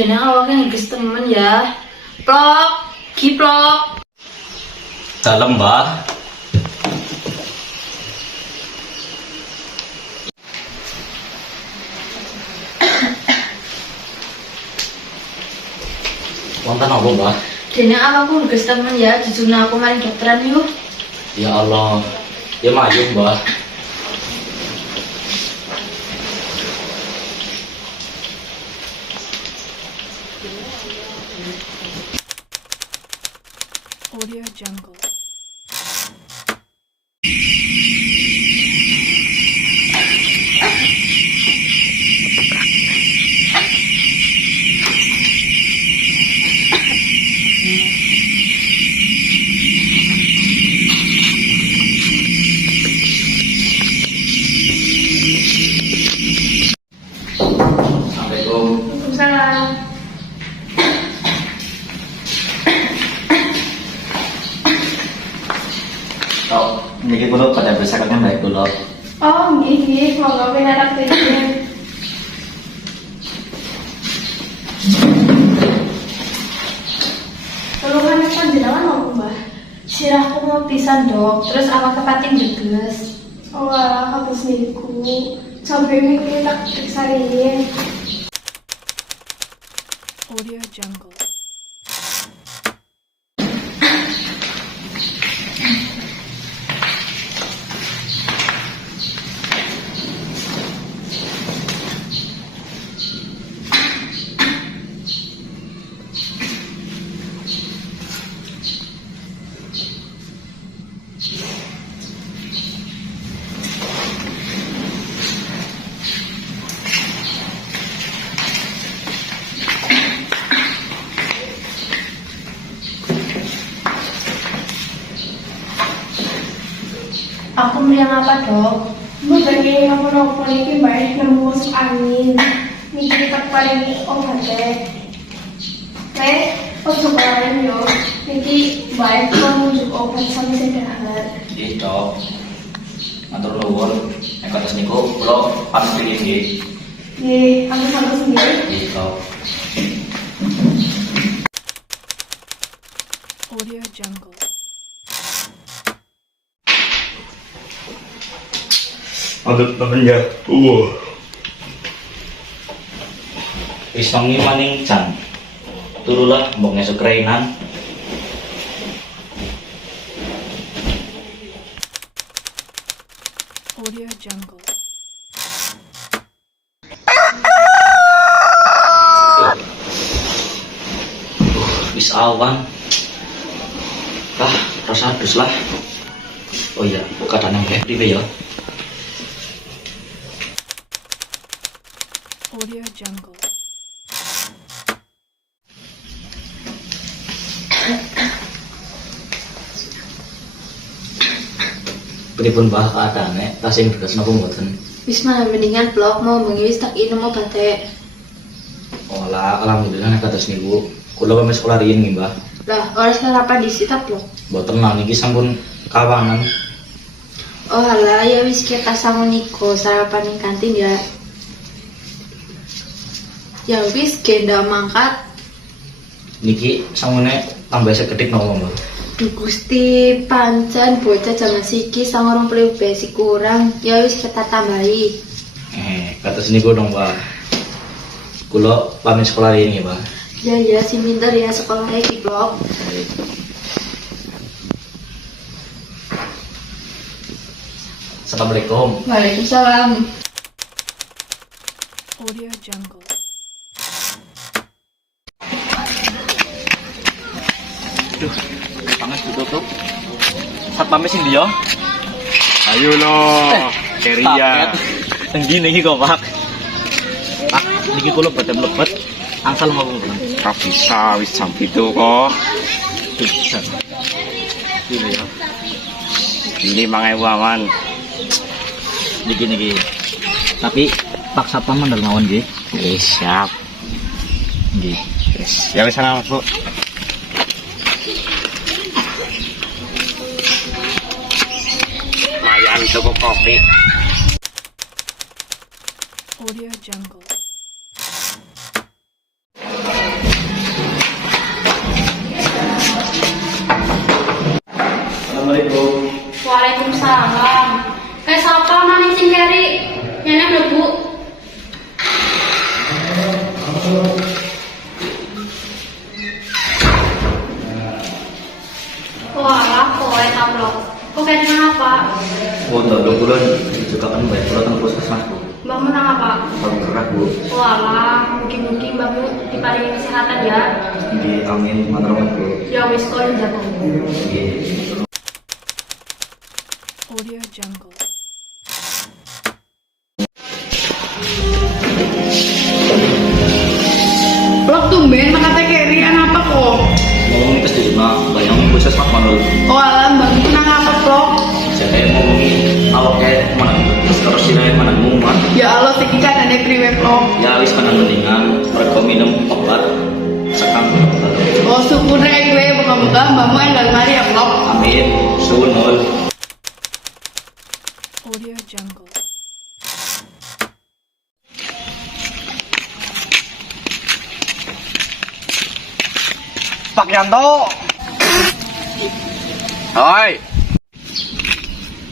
Dene awaknya ngeges temen ya. Plok, kiplok. Dalam, Mbah. Wonten apa, Mbah? Dene awakku ngeges temen ya, jujurna aku maring dokteran yuk. Ya Allah. Ya maju, Mbah. Audio Jungle. Assalamualaikum. Waalaikumsalam. Oh, niki kula pada bersakaken baik kula. Oh, nggih, monggo pinarak dene. Keluhan panjenengan opo, Mbah? Sirahku mau pisan, Dok. Terus awak kepating jeges. Oh alah, habis niku. Coba minggu tak periksain. Audio Jungle. Aku meriang apa, Dok? Mutane nopo-nopo niki bae nemu masuk angin. Niki tak paringi obatnya. Ojo kalian yo. Niki bae menunjuk obat sampai sedahan. Nggih, Dok. Matur nuwun. Nek kados niku kula pamit pilih nggih. Nggih, aku sama sendiri. Nggih, Dok. Audio Jungle. Adut temen ya. Wis wengi maning jan. Turulah mbok ngesuk reinan. Audio Jungle. Wis awan. Rasa adus lah. Oh iya, kadang nggih priwe ya? Audio Jungle. Pripun Mbah keadaane? Tasih beres napa mboten? Wis mah mendingan blok mau bengi wis tak inu mau bate. Olah, alhamdulillah nek kados niku. Kula kami sekolah riyin nggih, Mbah. Lah, ora sarapan di situ blok. Mboten lah niki sampun kawangan. Oh alah, ya wis kita sama Niko sarapan ning kantin ya. Ya wis genda mangkat. Niki samune tambah sekedhik napa, Mbah? Duh Gusti, pancen bocah jaman siki sang orang perlu besi kurang. Ya wis kita tambahi. Kados niku dong, Mbah. Kula pamit sekolah riyin nggih, Mbah. Ya si pinter ya sekolahnya di blok. Assalamualaikum. Waalaikumsalam. Audio Jungle. Duh, panas ditutup. Satpamnya sing dia. Ayo lo, Keria. Tenggi niki kok, Pak. Pak, niki kula badhe mlebet. Angsal mau pulang. Kau bisa wis jam itu kok. Ini ya. Ini 5.000 aman. Niki. Tapi Pak Satpam mandal mawon nggih. Siap. Nggih. Ya wis sana, Bu. Mayan cukup kopi. Audio Jungle. Waalaikumsalam. Kayak siapa maning sing keri? Nenek mlebu. Wah, kowe tablok. Kok kayak kenapa? Oh, udah 2 bulan juga kan baik pulang puskesmas bu. Mbakmu nang apa? Kalau gerak bu, Walah, mungkin mbakmu diparingi kesehatan ya. di angin matraman bu. Ya wis kok jatuh. Iya. Audio Jungle. Blok tumben makanya keri apa kok? Ngomongin tes di rumah, bayangin puskesmas mana lu? Oh alam bang itu nang apa blok? Saya ngomongin awaknya mana terus sih mana ngomong. Ya Allah sekitar ada priwe blok. Ya wis kan mendingan mereka minum obat sekam. Oh syukur rek gue buka-buka mbakmu yang gak mari ya blok. Amin. Suwun ul. Audio Jungle. Pak Yanto. Hoi.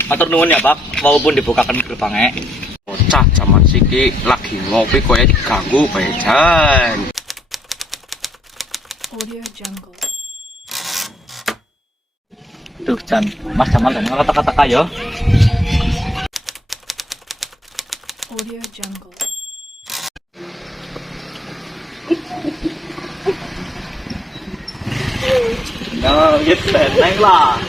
Matur nuwun ya Pak, walaupun dibukakan gerbangnya. Bocah zaman siki lagi ngopi kowe diganggu bae jan. Audio Jungle. Tuh Jan, Mas Jamal ngomong kata-kata ya. Audio Jungle. Nah, gitu neng lah.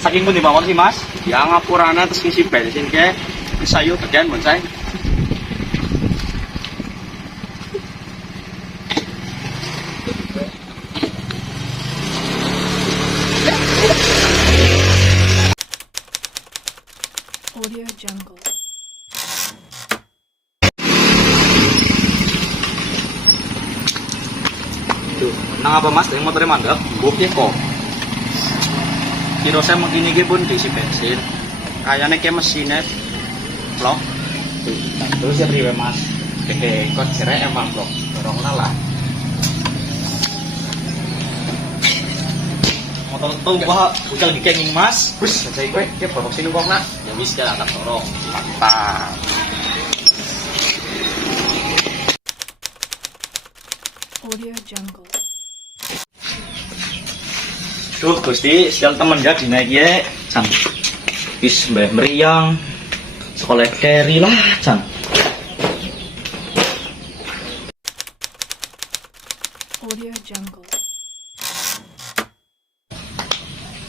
Saking pun dimawon sih Mas. Ya ngapurana terus ngisi bensin ke. Bisa yuk kerjaan bonsai. Audio Jungle. Tuh, nang apa Mas? Yang motornya mandek? Bukti kok. Kira saya mengkini pun diisi bensin. Kayaknya kayak mesinnya. Loh. Tuh, nah, terus ya priwe Mas? Hehe, kok cerai emang blok. Dorong lah. Motor tuh wah, udah lagi kenging Mas. Bus, saya kowe ke babak sini kok nak. Ya wis ya tak sorong. Mantap. Audio Jungle. Duh, Gusti, sial temen ya dinaik ya, Cang. Wis mbah meriang. Sekolah keri lah, Cang. Audio Jungle.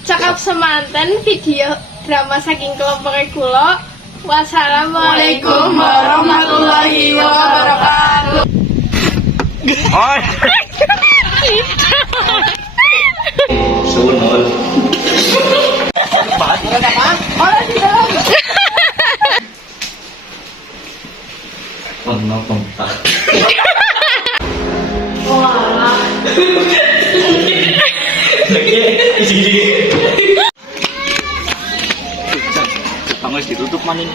Cakap semanten video drama saking kelompok kula. Wassalamualaikum warahmatullahi wabarakatuh. Oi. Suwun ul. Bahas ora apa? Orang di dalam. Ono kontak. Walah. Lagi isi. Bang wis ditutup maning.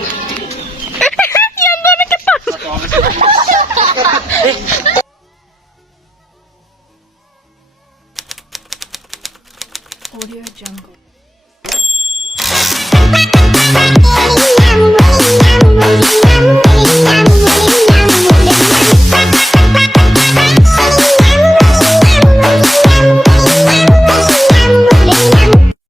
Audio Jungle.